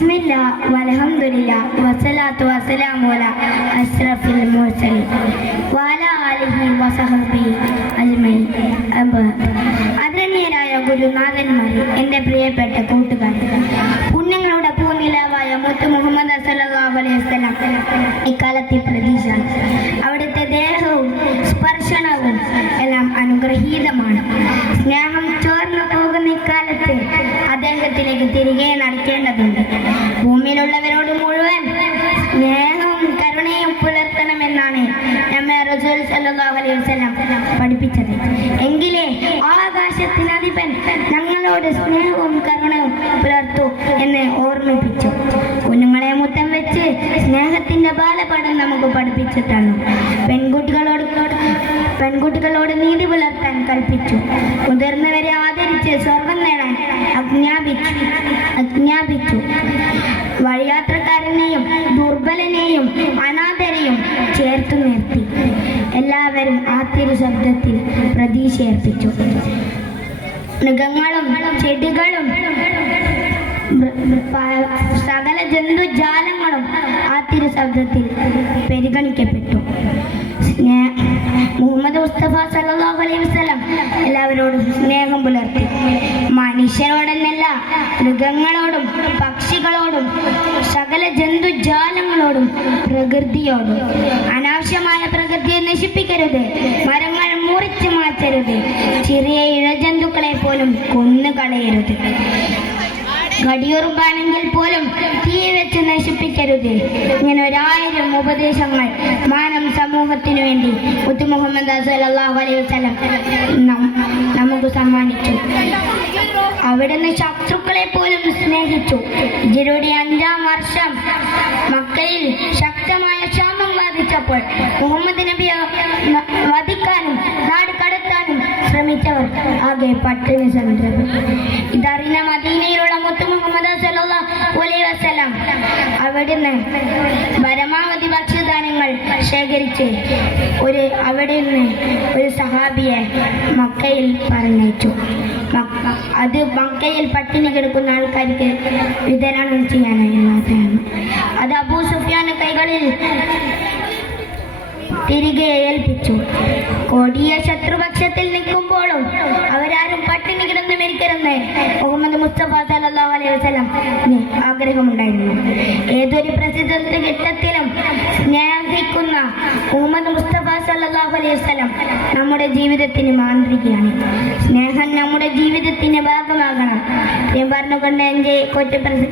ബിസ്മില്ല വലഹംദുലില്ല വസലാത്തു വസലാമു അല അഷ്റഫിൽ മുർസലിൻ വഅല ആലിഹി വസഹബി അജ്മൈ ആദരണീയരായ ഗുരുനാഥന്മാരെ എന്റെ പ്രിയപ്പെട്ട കൂട്ടുകാരെ പുണ്യങ്ങളുടെ പൂനിലാവായ മുത്ത് മുഹമ്മദ് സല്ലല്ലാഹു അലൈഹി സ്വലാം ഇക്കാലത്തെ പ്രതീക്ഷ അവിടുത്തെ ദേഹവും സ്പർശനവും എല്ലാം അനുഗ്രഹീതമാണ്. സ്നേഹം അദ്ദേഹത്തിലേക്ക് തിരികെ നടക്കേണ്ടതുണ്ട്. ഭൂമിയിലുള്ളവരോട് മുഴുവൻ സ്നേഹവും കരുണയും പുലർത്തണമെന്നാണ് നമ്മെ റസൂൽ സല്ലല്ലാഹു അലൈഹി വസല്ലം പഠിപ്പിച്ചത്. എങ്കിലേ ആകാശത്തിനധിപൻ ഞങ്ങളോട് സ്നേഹവും കരുണയും പുലർത്തു എന്ന് ഓർമ്മിപ്പിച്ചു. കുഞ്ഞുങ്ങളെ മുത്തം വെച്ച് സ്നേഹത്തിന്റെ ബാലപാഠം നമുക്ക് പഠിപ്പിച്ചു തന്നു. പെൺകുട്ടികളോട് പെൺകുട്ടികളോട് നീതി പുലർത്താൻ കൽപ്പിച്ചു. മുതിർന്നവരെ ആദരിച്ച് സ്വർഗം ആജ്ഞാപിച്ചു. വഴിയാത്രക്കാരനെയും ദുർബലനെയും അനാഥരെയും ചേർത്തു നിർത്തി. എല്ലാവരും ആ തിരുശബ്ദത്തിൽ പ്രതീക്ഷയർപ്പിച്ചു. മൃഗങ്ങളും ചെടികളും സകല ജന്തുജാലങ്ങളും ആ തിരുശബ്ദത്തിൽ പരിഗണിക്കപ്പെട്ടു. മുഹമ്മദ് മുസ്തഫ സല്ലല്ലാഹു അലൈഹി വസല്ലം എല്ലാവരോടും സ്നേഹം പുലർത്തി. മനുഷ്യരോടെന്നല്ല മൃഗങ്ങളോടും പക്ഷികളോടും സകല ജന്തുജാലങ്ങളോടും പ്രകൃതിയോടും. അനാവശ്യമായ പ്രകൃതിയെ നശിപ്പിക്കരുത് മരങ്ങൾ മുറിച്ചു മാറ്റരുത് ചെറിയ ഇഴജന്തുക്കളെ പോലും കൊന്നു കളയരുത് കടിയുറുമ്പാണെങ്കിൽ പോലും തീ വെച്ച് നശിപ്പിക്കരുത്. ഇങ്ങനെ ഒരായിരം ഉപദേശങ്ങൾ മാനം സമൂഹത്തിനു വേണ്ടി മുത്തു മുഹമ്മദ് സല്ലല്ലാഹു അലൈഹി വസല്ലം നം- നമുക്ക് സമ്മാനിച്ചു. അവിടുന്ന് ശത്രുക്കളെ പോലും സ്നേഹിച്ചു. ഇതിലൂടെ അഞ്ചാം വർഷം മക്കയിൽ ശക്തമായ ക്ഷാമം ബാധിച്ചപ്പോൾ മുഹമ്മദ് നബിയെ വധിക്കാനും നാട് കടത്താനും ശ്രമിച്ചവർ ആകെ പട്ടിണി സമുദ്രപ്പെട്ടു ഇതറിഞ്ഞ സല്ലല്ലാഹു വസല്ലം അവിടുന്ന് പരമാവധി ഭക്ഷ്യധാന്യങ്ങൾ ശേഖരിച്ച് ഒരു അവിടെ നിന്ന് ഒരു സഹാബിയെ മക്കയിൽ പറഞ്ഞയച്ചു. അത് മക്കയിൽ പട്ടിണി കിടക്കുന്ന ആൾക്കാർക്ക് വിതരണം ചെയ്യാനായി മാത്രമാണ് അത് അബൂ സുഫിയാന്റെ കൈകളിൽ തിരികെ ഏൽപ്പിച്ചു. കൊടിയ സല്ലല്ലാഹു അലൈഹി വസല്ലം ആഗ്രഹമുണ്ടായിരുന്നു. ഏതൊരു പ്രസിദ്ധ ഘട്ടത്തിലും സ്നേഹിക്കുന്ന മുഹമ്മദ് മുസ്തഫ സല്ലല്ലാഹു അലൈഹി വസല്ലം നമ്മുടെ ജീവിതത്തിന് മാന്ത്രികയാണ്. സ്നേഹം നമ്മുടെ ജീവിതത്തിന് ഭാഗമാകണം. ഞാൻ പറഞ്ഞുകൊണ്ട് എന്റെ കൊച്ചു പ്രസംഗം